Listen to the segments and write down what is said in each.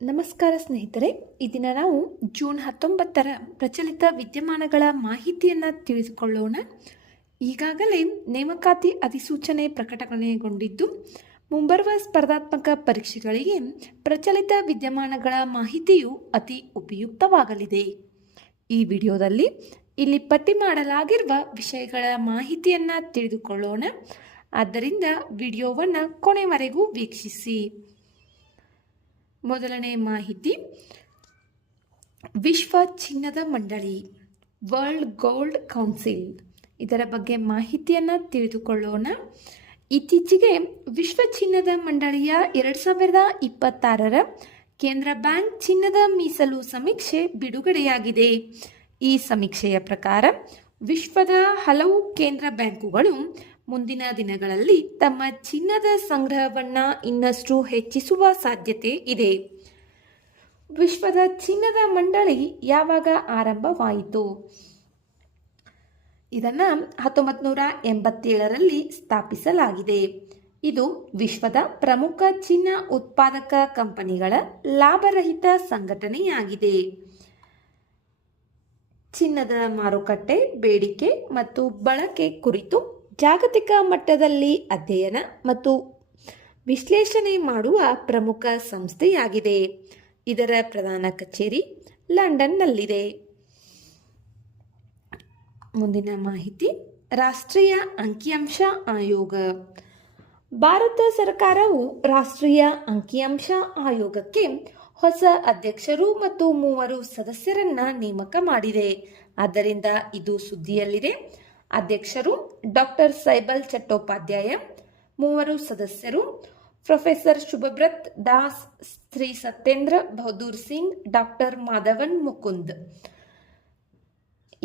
ನಮಸ್ಕಾರ ಸ್ನೇಹಿತರೆ, ಈ ದಿನ ನಾವು ಜೂನ್ 19ರ ಪ್ರಚಲಿತ ವಿದ್ಯಮಾನಗಳ ಮಾಹಿತಿಯನ್ನು ತಿಳಿದುಕೊಳ್ಳೋಣ. ಈಗಾಗಲೇ ನೇಮಕಾತಿ ಅಧಿಸೂಚನೆ ಪ್ರಕಟಣೆಗೊಂಡಿದ್ದು, ಮುಂಬರುವ ಸ್ಪರ್ಧಾತ್ಮಕ ಪರೀಕ್ಷೆಗಳಿಗೆ ಪ್ರಚಲಿತ ವಿದ್ಯಮಾನಗಳ ಮಾಹಿತಿಯು ಅತಿ ಉಪಯುಕ್ತವಾಗಲಿದೆ. ಈ ವಿಡಿಯೋದಲ್ಲಿ ಇಲ್ಲಿ ಪಟ್ಟಿ ಮಾಡಲಾಗಿರುವ ವಿಷಯಗಳ ಮಾಹಿತಿಯನ್ನು ತಿಳಿದುಕೊಳ್ಳೋಣ. ಆದ್ದರಿಂದ ವಿಡಿಯೋವನ್ನು ಕೊನೆವರೆಗೂ ವೀಕ್ಷಿಸಿ. ಮೊದಲನೇ ಮಾಹಿತಿ, ವಿಶ್ವ ಚಿನ್ನದ ಮಂಡಳಿ ವರ್ಲ್ಡ್ ಗೋಲ್ಡ್ ಕೌನ್ಸಿಲ್, ಇದರ ಬಗ್ಗೆ ಮಾಹಿತಿಯನ್ನು ತಿಳಿದುಕೊಳ್ಳೋಣ. ಇತ್ತೀಚೆಗೆ ವಿಶ್ವ ಚಿನ್ನದ ಮಂಡಳಿಯ 2026ರ ಕೇಂದ್ರ ಬ್ಯಾಂಕ್ ಚಿನ್ನದ ಮೀಸಲು ಸಮೀಕ್ಷೆ ಬಿಡುಗಡೆಯಾಗಿದೆ. ಈ ಸಮೀಕ್ಷೆಯ ಪ್ರಕಾರ ವಿಶ್ವದ ಹಲವು ಕೇಂದ್ರ ಬ್ಯಾಂಕುಗಳು ಮುಂದಿನ ದಿನಗಳಲ್ಲಿ ತಮ್ಮ ಚಿನ್ನದ ಸಂಗ್ರಹವನ್ನು ಇನ್ನಷ್ಟು ಹೆಚ್ಚಿಸುವ ಸಾಧ್ಯತೆ ಇದೆ. ವಿಶ್ವದ ಚಿನ್ನದ ಮಂಡಳಿ ಯಾವಾಗ ಆರಂಭವಾಯಿತು? ಇದನ್ನು 1987ರಲ್ಲಿ ಸ್ಥಾಪಿಸಲಾಗಿದೆ. ಇದು ವಿಶ್ವದ ಪ್ರಮುಖ ಚಿನ್ನ ಉತ್ಪಾದಕ ಕಂಪನಿಗಳ ಲಾಭರಹಿತ ಸಂಘಟನೆಯಾಗಿದೆ. ಚಿನ್ನದ ಮಾರುಕಟ್ಟೆ ಬೇಡಿಕೆ ಮತ್ತು ಬಳಕೆ ಕುರಿತು ಜಾಗತಿಕ ಮಟ್ಟದಲ್ಲಿ ಅಧ್ಯಯನ ಮತ್ತು ವಿಶ್ಲೇಷಣೆ ಮಾಡುವ ಪ್ರಮುಖ ಸಂಸ್ಥೆಯಾಗಿದೆ. ಇದರ ಪ್ರಧಾನ ಕಚೇರಿ ಲಂಡನ್ನಲ್ಲಿದೆ. ಮುಂದಿನ ಮಾಹಿತಿ, ರಾಷ್ಟ್ರೀಯ ಅಂಕಿಅಂಶ ಆಯೋಗ. ಭಾರತ ಸರ್ಕಾರವು ರಾಷ್ಟ್ರೀಯ ಅಂಕಿಅಂಶ ಆಯೋಗಕ್ಕೆ ಹೊಸ ಅಧ್ಯಕ್ಷರು ಮತ್ತು 3 ಸದಸ್ಯರನ್ನ ನೇಮಕ ಮಾಡಿದೆ. ಆದ್ದರಿಂದ ಇದು ಸುದ್ದಿಯಲ್ಲಿದೆ. ಅಧ್ಯಕ್ಷರು ಡಾಕ್ಟರ್ ಸೈಬಲ್ ಚಟ್ಟೋಪಾಧ್ಯಾಯ, 3 ಸದಸ್ಯರು ಪ್ರೊಫೆಸರ್ ಶುಭಬ್ರತ್ ದಾಸ್, ಶ್ರೀ ಸತ್ಯೇಂದ್ರ ಬಹದ್ದೂರ್ ಸಿಂಗ್, ಡಾಕ್ಟರ್ ಮಾಧವನ್ ಮುಕುಂದ್.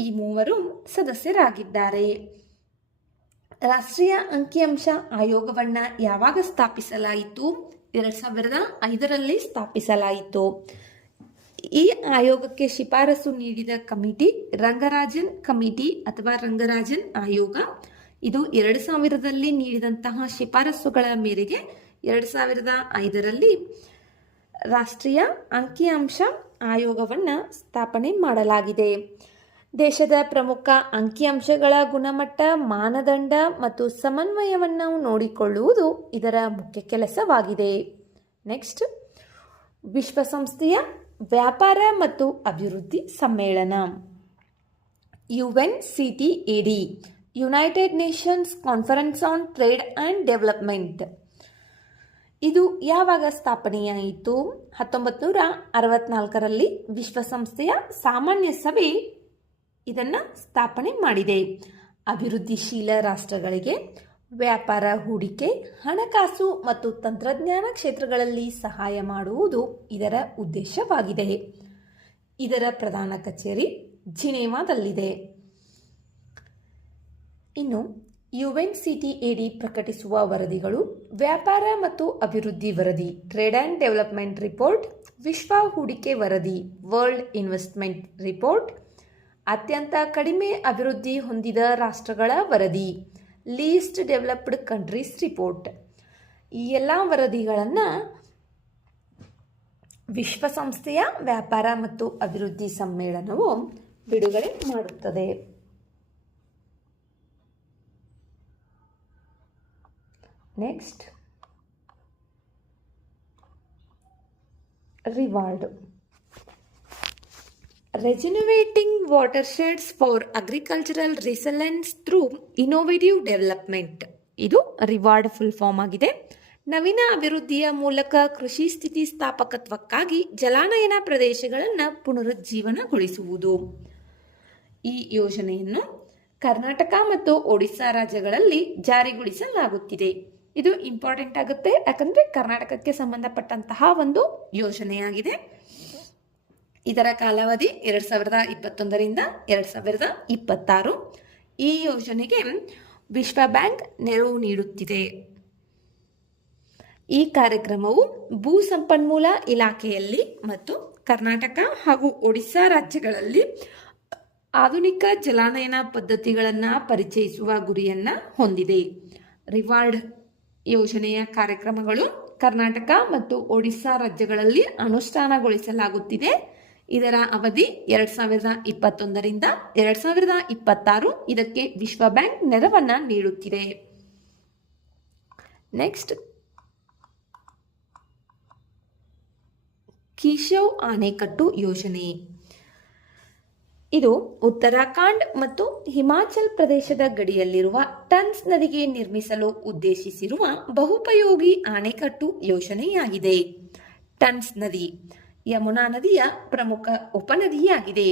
ಈ 3 ಸದಸ್ಯರಾಗಿದ್ದಾರೆ. ರಾಷ್ಟ್ರೀಯ ಅಂಕಿಅಂಶ ಆಯೋಗವನ್ನು ಯಾವಾಗ ಸ್ಥಾಪಿಸಲಾಯಿತು? 2005ರಲ್ಲಿ ಸ್ಥಾಪಿಸಲಾಯಿತು. ಈ ಆಯೋಗಕ್ಕೆ ಶಿಫಾರಸು ನೀಡಿದ ಕಮಿಟಿ ರಂಗರಾಜನ್ ಕಮಿಟಿ ಅಥವಾ ರಂಗರಾಜನ್ ಆಯೋಗ. ಇದು 2000ರಲ್ಲಿ ನೀಡಿದಂತಹ ಶಿಫಾರಸುಗಳ ಮೇರೆಗೆ 2005ರಲ್ಲಿ ರಾಷ್ಟ್ರೀಯ ಅಂಕಿಅಂಶ ಆಯೋಗವನ್ನು ಸ್ಥಾಪನೆ ಮಾಡಲಾಗಿದೆ. ದೇಶದ ಪ್ರಮುಖ ಅಂಕಿಅಂಶಗಳ ಗುಣಮಟ್ಟ, ಮಾನದಂಡ ಮತ್ತು ಸಮನ್ವಯವನ್ನು ನೋಡಿಕೊಳ್ಳುವುದು ಇದರ ಮುಖ್ಯ ಕೆಲಸವಾಗಿದೆ. ನೆಕ್ಸ್ಟ್, ವಿಶ್ವಸಂಸ್ಥೆಯ ವ್ಯಾಪಾರ ಮತ್ತು ಅಭಿವೃದ್ಧಿ ಸಮ್ಮೇಳನ UNCTAD, United Nations conference on trade and development. ಇದು ಯಾವಾಗ ಸ್ಥಾಪನೆಯಾಯಿತು? 1964ರಲ್ಲಿ ವಿಶ್ವಸಂಸ್ಥೆಯ ಸಾಮಾನ್ಯ ಸಭೆ ಇದನ್ನು ಸ್ಥಾಪನೆ ಮಾಡಿದೆ. ಅಭಿವೃದ್ಧಿಶೀಲ ರಾಷ್ಟ್ರಗಳಿಗೆ ವ್ಯಾಪಾರ, ಹೂಡಿಕೆ, ಹಣಕಾಸು ಮತ್ತು ತಂತ್ರಜ್ಞಾನ ಕ್ಷೇತ್ರಗಳಲ್ಲಿ ಸಹಾಯ ಮಾಡುವುದು ಇದರ ಉದ್ದೇಶವಾಗಿದೆ. ಇದರ ಪ್ರಧಾನ ಕಚೇರಿ ಜಿನೇವಾದಲ್ಲಿದೆ. ಇನ್ನು UNCTAD ಪ್ರಕಟಿಸುವ ವರದಿಗಳು: ವ್ಯಾಪಾರ ಮತ್ತು ಅಭಿವೃದ್ಧಿ ವರದಿ, ಟ್ರೇಡ್ ಆ್ಯಂಡ್ ಡೆವಲಪ್ಮೆಂಟ್ ರಿಪೋರ್ಟ್, ವಿಶ್ವ ಹೂಡಿಕೆ ವರದಿ, ವರ್ಲ್ಡ್ ಇನ್ವೆಸ್ಟ್ಮೆಂಟ್ ರಿಪೋರ್ಟ್, ಅತ್ಯಂತ ಕಡಿಮೆ ಅಭಿವೃದ್ಧಿ ಹೊಂದಿದ ರಾಷ್ಟ್ರಗಳ ವರದಿ, ಲೀಸ್ಟ್ ಡೆವಲಪ್ಡ್ ಕಂಟ್ರೀಸ್ ರಿಪೋರ್ಟ್. ಈ ಎಲ್ಲ ವರದಿಗಳನ್ನು ವಿಶ್ವಸಂಸ್ಥೆಯ ವ್ಯಾಪಾರ ಮತ್ತು ಅಭಿವೃದ್ಧಿ ಸಮ್ಮೇಳನವು ಬಿಡುಗಡೆ ಮಾಡುತ್ತದೆ. Next, reward. Regenerating watersheds for agricultural resilience through innovative development. ಇದು ರಿವಾರ್ಡ್ ಫುಲ್ ಫಾರ್ಮ್ ಆಗಿದೆ. ನವೀನ ಅಭಿವೃದ್ಧಿಯ ಮೂಲಕ ಕೃಷಿ ಸ್ಥಿತಿಸ್ಥಾಪಕತ್ವಕ್ಕಾಗಿ ಜಲಾನಯನ ಪ್ರದೇಶಗಳನ್ನು ಪುನರುಜ್ಜೀವನಗೊಳಿಸುವುದು. ಈ ಯೋಜನೆಯನ್ನು ಕರ್ನಾಟಕ ಮತ್ತು ಒಡಿಶಾ ರಾಜ್ಯಗಳಲ್ಲಿ ಜಾರಿಗೊಳಿಸಲಾಗುತ್ತಿದೆ. ಇದು ಇಂಪಾರ್ಟೆಂಟ್ ಆಗುತ್ತೆ, ಯಾಕಂದರೆ ಕರ್ನಾಟಕಕ್ಕೆ ಸಂಬಂಧಪಟ್ಟಂತಹ ಒಂದು ಯೋಜನೆಯಾಗಿದೆ. ಇದರ ಕಾಲಾವಧಿ 2021ರಿಂದ 2026. ಈ ಯೋಜನೆಗೆ ವಿಶ್ವ ಬ್ಯಾಂಕ್ ನೆರವು ನೀಡುತ್ತಿದೆ. ಈ ಕಾರ್ಯಕ್ರಮವು ಭೂ ಸಂಪನ್ಮೂಲ ಇಲಾಖೆಯಲ್ಲಿ ಮತ್ತು ಕರ್ನಾಟಕ ಹಾಗೂ ಒಡಿಶಾ ರಾಜ್ಯಗಳಲ್ಲಿ ಆಧುನಿಕ ಜಲಾನಯನ ಪದ್ಧತಿಗಳನ್ನು ಪರಿಚಯಿಸುವ ಗುರಿಯನ್ನು ಹೊಂದಿದೆ. ರಿವಾರ್ಡ್ ಯೋಜನೆಯ ಕಾರ್ಯಕ್ರಮಗಳು ಕರ್ನಾಟಕ ಮತ್ತು ಒಡಿಶಾ ರಾಜ್ಯಗಳಲ್ಲಿ ಅನುಷ್ಠಾನಗೊಳಿಸಲಾಗುತ್ತಿದೆ. ಇದರ ಅವಧಿ 2021ರಿಂದ 2026. ಇದಕ್ಕೆ ವಿಶ್ವ ಬ್ಯಾಂಕ್ ನೆರವನ್ನು ನೀಡುತ್ತಿದೆ. ನೆಕ್ಸ್ಟ್, ಕೀಶವ್ ಆಣೆಕಟ್ಟು ಯೋಜನೆ. ಇದು ಉತ್ತರಾಖಂಡ್ ಮತ್ತು ಹಿಮಾಚಲ್ ಪ್ರದೇಶದ ಗಡಿಯಲ್ಲಿರುವ ಟನ್ಸ್ ನದಿಗೆ ನಿರ್ಮಿಸಲು ಉದ್ದೇಶಿಸಿರುವ ಬಹುಪಯೋಗಿ ಆಣೆಕಟ್ಟು ಯೋಜನೆಯಾಗಿದೆ. ಟನ್ಸ್ ನದಿ ಯಮುನಾ ನದಿಯ ಪ್ರಮುಖ ಉಪನದಿಯಾಗಿದೆ.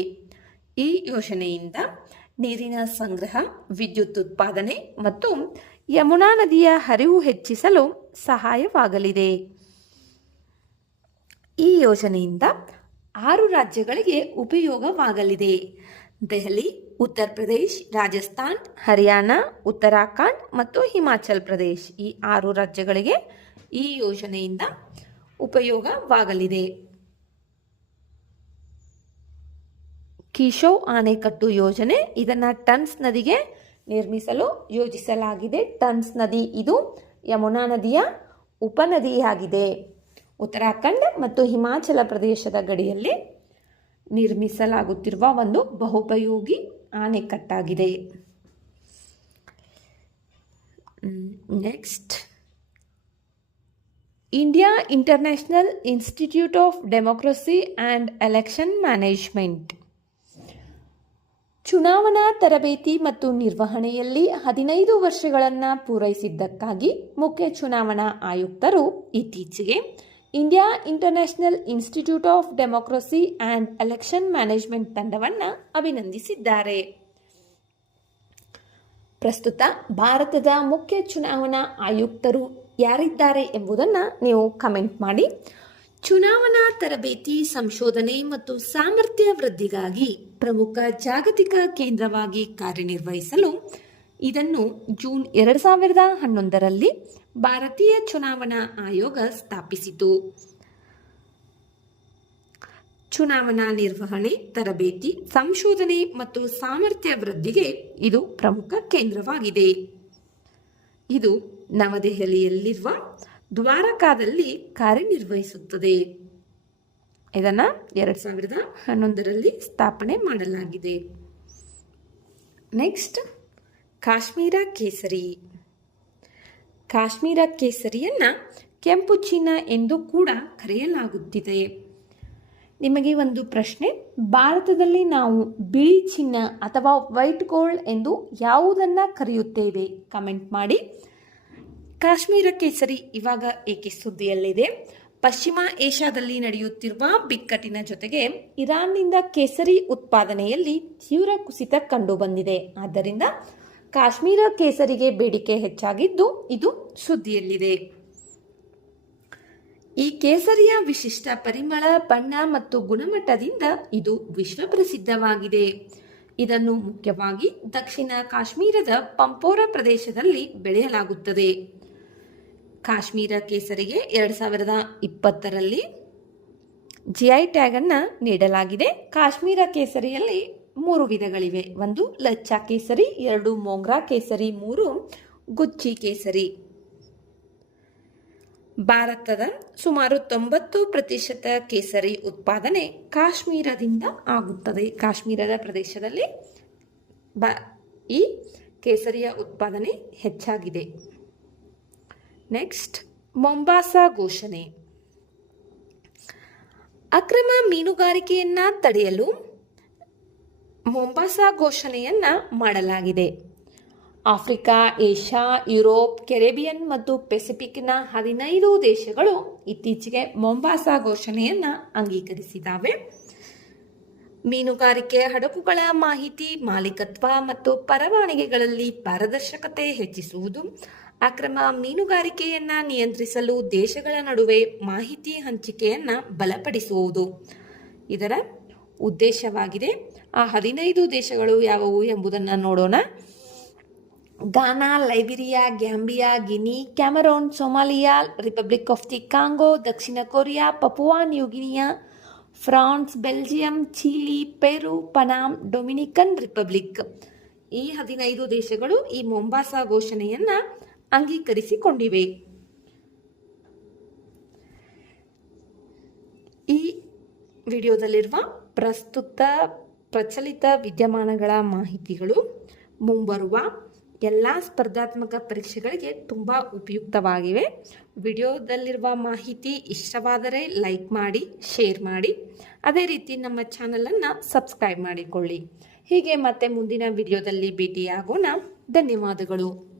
ಈ ಯೋಜನೆಯಿಂದ ನೀರಿನ ಸಂಗ್ರಹ, ವಿದ್ಯುತ್ ಉತ್ಪಾದನೆ ಮತ್ತು ಯಮುನಾ ನದಿಯ ಹರಿವು ಹೆಚ್ಚಿಸಲು ಸಹಾಯವಾಗಲಿದೆ. ಈ ಯೋಜನೆಯಿಂದ 6 ರಾಜ್ಯಗಳಿಗೆ ಉಪಯೋಗವಾಗಲಿದೆ. ದೆಹಲಿ, ಉತ್ತರ ಪ್ರದೇಶ್, ರಾಜಸ್ಥಾನ್, ಹರಿಯಾಣ, ಉತ್ತರಾಖಂಡ್ ಮತ್ತು ಹಿಮಾಚಲ್ ಪ್ರದೇಶ್ ಈ 6 ರಾಜ್ಯಗಳಿಗೆ ಈ ಯೋಜನೆಯಿಂದ ಉಪಯೋಗವಾಗಲಿದೆ. ಕೀಶವ್ ಆಣೆಕಟ್ಟು ಯೋಜನೆ ಇದನ್ನು ಟನ್ಸ್ ನದಿಗೆ ನಿರ್ಮಿಸಲು ಯೋಜಿಸಲಾಗಿದೆ. ಟನ್ಸ್ ನದಿ ಇದು ಯಮುನಾ ನದಿಯ ಉಪನದಿಯಾಗಿದೆ. ಉತ್ತರಾಖಂಡ್ ಮತ್ತು ಹಿಮಾಚಲ ಪ್ರದೇಶದ ಗಡಿಯಲ್ಲಿ ನಿರ್ಮಿಸಲಾಗುತ್ತಿರುವ ಒಂದು ಬಹುಪಯೋಗಿ ಆಣೆಕಟ್ಟಾಗಿದೆ. Next, India International Institute of Democracy and Election Management. ಚುನಾವಣಾ ತರಬೇತಿ ಮತ್ತು ನಿರ್ವಹಣೆಯಲ್ಲಿ 15 ವರ್ಷಗಳನ್ನು ಪೂರೈಸಿದ್ದಕ್ಕಾಗಿ ಮುಖ್ಯ ಚುನಾವಣಾ ಆಯುಕ್ತರು ಇತ್ತೀಚೆಗೆ India International Institute of Democracy and Election management ತಂಡವನ್ನು ಅಭಿನಂದಿಸಿದ್ದಾರೆ. ಪ್ರಸ್ತುತ ಭಾರತದ ಮುಖ್ಯ ಚುನಾವಣಾ ಆಯುಕ್ತರು ಯಾರಿದ್ದಾರೆ ಎಂಬುದನ್ನು ನೀವು ಕಮೆಂಟ್ ಮಾಡಿ. ಚುನಾವಣಾ ತರಬೇತಿ, ಸಂಶೋಧನೆ ಮತ್ತು ಸಾಮರ್ಥ್ಯ ವೃದ್ಧಿಗಾಗಿ ಪ್ರಮುಖ ಜಾಗತಿಕ ಕೇಂದ್ರವಾಗಿ ಕಾರ್ಯನಿರ್ವಹಿಸಲು ಇದನ್ನು ಜೂನ್ 2011ರಲ್ಲಿ ಭಾರತೀಯ ಚುನಾವಣಾ ಆಯೋಗ ಸ್ಥಾಪಿಸಿತು. ಚುನಾವಣಾ ನಿರ್ವಹಣೆ, ತರಬೇತಿ, ಸಂಶೋಧನೆ ಮತ್ತು ಸಾಮರ್ಥ್ಯ ವೃದ್ಧಿಗೆ ಇದು ಪ್ರಮುಖ ಕೇಂದ್ರವಾಗಿದೆ. ಇದು ನವದೆಹಲಿಯಲ್ಲಿರುವ ದ್ವಾರಕಾದಲ್ಲಿ ಕಾರ್ಯನಿರ್ವಹಿಸುತ್ತದೆ. ಇದನ್ನು 2011ರಲ್ಲಿ ಸ್ಥಾಪನೆ ಮಾಡಲಾಗಿದೆ. ನೆಕ್ಸ್ಟ್, ಕಾಶ್ಮೀರ ಕೇಸರಿ. ಕಾಶ್ಮೀರ ಕೇಸರಿಯನ್ನು ಕೆಂಪು ಚಿನ್ನ ಎಂದು ಕೂಡ ಕರೆಯಲಾಗುತ್ತಿದೆ. ನಿಮಗೆ ಒಂದು ಪ್ರಶ್ನೆ, ಭಾರತದಲ್ಲಿ ನಾವು ಬಿಳಿ ಚಿನ್ನ ಅಥವಾ ವೈಟ್ ಗೋಲ್ಡ್ ಎಂದು ಯಾವುದನ್ನು ಕರೆಯುತ್ತೇವೆ? ಕಮೆಂಟ್ ಮಾಡಿ. ಕಾಶ್ಮೀರ ಕೇಸರಿ ಇವಾಗ ಏಕೆ ಸುದ್ದಿಯಲ್ಲಿದೆ? ಪಶ್ಚಿಮ ಏಷ್ಯಾದಲ್ಲಿ ನಡೆಯುತ್ತಿರುವ ಬಿಕ್ಕಟ್ಟಿನ ಜೊತೆಗೆ ಇರಾನ್ನಿಂದ ಕೇಸರಿ ಉತ್ಪಾದನೆಯಲ್ಲಿ ತೀವ್ರ ಕುಸಿತ ಕಂಡುಬಂದಿದೆ. ಆದ್ದರಿಂದ ಕಾಶ್ಮೀರ ಕೇಸರಿಗೆ ಬೇಡಿಕೆ ಹೆಚ್ಚಾಗಿದ್ದು ಇದು ಸುದ್ದಿಯಲ್ಲಿದೆ. ಈ ಕೇಸರಿಯ ವಿಶಿಷ್ಟ ಪರಿಮಳ, ಬಣ್ಣ ಮತ್ತು ಗುಣಮಟ್ಟದಿಂದ ಇದು ವಿಶ್ವಪ್ರಸಿದ್ಧವಾಗಿದೆ. ಇದನ್ನು ಮುಖ್ಯವಾಗಿ ದಕ್ಷಿಣ ಕಾಶ್ಮೀರದ ಪಂಪೋರ ಪ್ರದೇಶದಲ್ಲಿ ಬೆಳೆಯಲಾಗುತ್ತದೆ. ಕಾಶ್ಮೀರ ಕೇಸರಿಗೆ 2020ರಲ್ಲಿ GI ಟ್ಯಾಗ್ ಅನ್ನು ನೀಡಲಾಗಿದೆ. ಕಾಶ್ಮೀರ ಕೇಸರಿಯಲ್ಲಿ 3 ವಿಧಗಳಿವೆ. 1 ಲಚ್ಚಾ ಕೇಸರಿ, 2 ಮೋಂಗ್ರಾ ಕೇಸರಿ, 3 ಗುಚ್ಚಿ ಕೇಸರಿ. ಭಾರತದ ಸುಮಾರು 90% ಕೇಸರಿ ಉತ್ಪಾದನೆ ಕಾಶ್ಮೀರದಿಂದ ಆಗುತ್ತದೆ. ಕಾಶ್ಮೀರದ ಪ್ರದೇಶದಲ್ಲಿ ಈ ಕೇಸರಿಯ ಉತ್ಪಾದನೆ ಹೆಚ್ಚಾಗಿದೆ. ನೆಕ್ಸ್ಟ್, ಮೊಂಬಾಸಾ ಘೋಷಣೆ. ಅಕ್ರಮ ಮೀನುಗಾರಿಕೆಯನ್ನು ತಡೆಯಲು ಮೊಂಬಾಸಾ ಘೋಷಣೆಯನ್ನು ಮಾಡಲಾಗಿದೆ. ಆಫ್ರಿಕಾ, ಏಷ್ಯಾ, ಯುರೋಪ್, ಕೆರೆಬಿಯನ್ ಮತ್ತು ಪೆಸಿಫಿಕ್ನ 15 ದೇಶಗಳು ಇತ್ತೀಚೆಗೆ ಮೊಂಬಾಸಾ ಘೋಷಣೆಯನ್ನು ಅಂಗೀಕರಿಸಿದ್ದಾವೆ. ಮೀನುಗಾರಿಕೆ ಹಡಗುಗಳ ಮಾಹಿತಿ, ಮಾಲೀಕತ್ವ ಮತ್ತು ಪರವಾನಗಿಗಳಲ್ಲಿ ಪಾರದರ್ಶಕತೆ ಹೆಚ್ಚಿಸುವುದು, ಅಕ್ರಮ ಮೀನುಗಾರಿಕೆಯನ್ನು ನಿಯಂತ್ರಿಸಲು ದೇಶಗಳ ನಡುವೆ ಮಾಹಿತಿ ಹಂಚಿಕೆಯನ್ನು ಬಲಪಡಿಸುವುದು ಇದರ ಉದ್ದೇಶವಾಗಿದೆ. ಆ 15 ದೇಶಗಳು ಯಾವುವು ಎಂಬುದನ್ನು ನೋಡೋಣ. Ghana, Liberia, Gambia, Guinea, Cameroon, Somalia, Republic of the Congo, ದಕ್ಷಿಣ Korea, Papua New Guinea, France, Belgium, Chile, Peru, Panama, Dominican Republic. ಈ 15 ದೇಶಗಳು ಈ ಮೊಂಬಾಸಾ ಘೋಷಣೆಯನ್ನು ಅಂಗೀಕರಿಸಿಕೊಂಡಿವೆ. ವಿಡಿಯೋದಲ್ಲಿರುವ ಪ್ರಸ್ತುತ ಪ್ರಚಲಿತ ವಿದ್ಯಮಾನಗಳ ಮಾಹಿತಿಗಳು ಮುಂಬರುವ ಎಲ್ಲ ಸ್ಪರ್ಧಾತ್ಮಕ ಪರೀಕ್ಷೆಗಳಿಗೆ ತುಂಬ ಉಪಯುಕ್ತವಾಗಿವೆ. ವಿಡಿಯೋದಲ್ಲಿರುವ ಮಾಹಿತಿ ಇಷ್ಟವಾದರೆ ಲೈಕ್ ಮಾಡಿ, ಶೇರ್ ಮಾಡಿ. ಅದೇ ರೀತಿ ನಮ್ಮ ಚಾನಲನ್ನು ಸಬ್ಸ್ಕ್ರೈಬ್ ಮಾಡಿಕೊಳ್ಳಿ. ಹೀಗೆ ಮತ್ತೆ ಮುಂದಿನ ವಿಡಿಯೋದಲ್ಲಿ ಭೇಟಿಯಾಗೋಣ. ಧನ್ಯವಾದಗಳು.